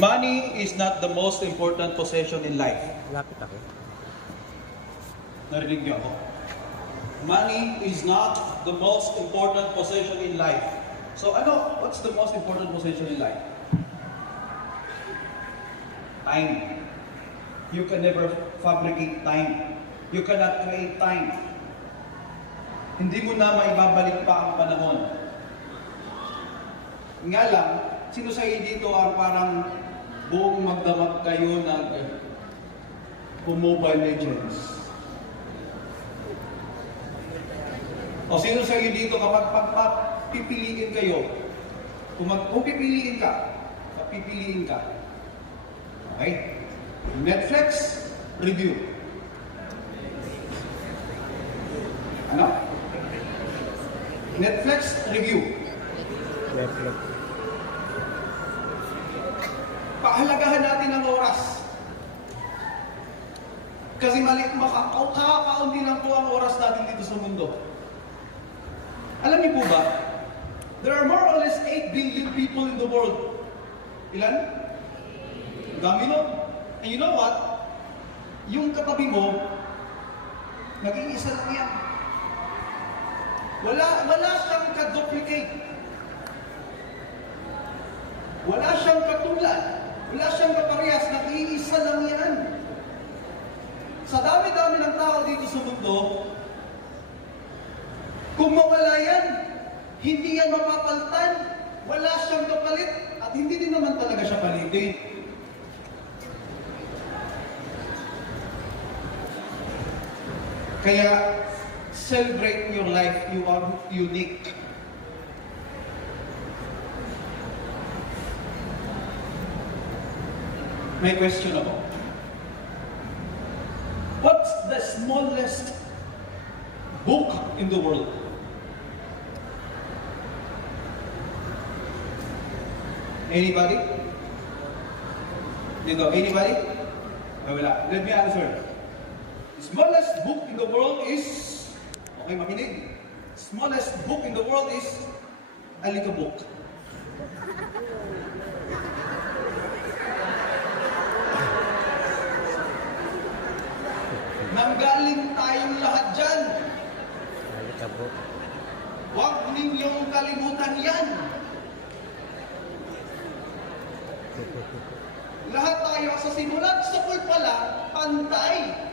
Money is not the most important possession in life. Lapit ako. Narinig niyo ako? Money is not the most important possession in life. So what's the most important possession in life? Time. You can never fabricate time. You cannot create time. Hindi mo na maibabalik pa ang panahon. Nga lang, sino sa inyo dito ang parang buong magdamag kayo ng Mobile Legends? O sino sa inyo dito kapag pipiliin kayo, kung pipiliin ka, okay? Netflix, review. Ano? Netflix, review. Netflix. Pahalagahan natin ang oras. Kasi makakaunti lang po ang oras natin dito sa mundo. Alam niyo po ba, there are more or less 8 billion people in the world. Ilan? Dami no? And you know what? Yung katabi mo, naging isa lang yan. Wala siyang ka-duplicate. Wala siyang katulad. Wala siyang kaparehas. Nag-iisa lang yan. Sa dami-dami ng tao dito sa mundo, kung mawala yan, hindi yan mapapalitan, wala siyang kapalit, at hindi din naman talaga siya palitin. Kaya, celebrate your life. You are unique. May question ako. What's the smallest book in the world? Anybody? Dito, anybody? Wala. Let me answer. The smallest book in the world is, okay, makinig. Smallest book in the world is a little book. Nanggaling tayong lahat dyan. Alikabok. Huwag ninyong kalimutan yan. Lahat tayo sa simulat sa pa lang, pantay.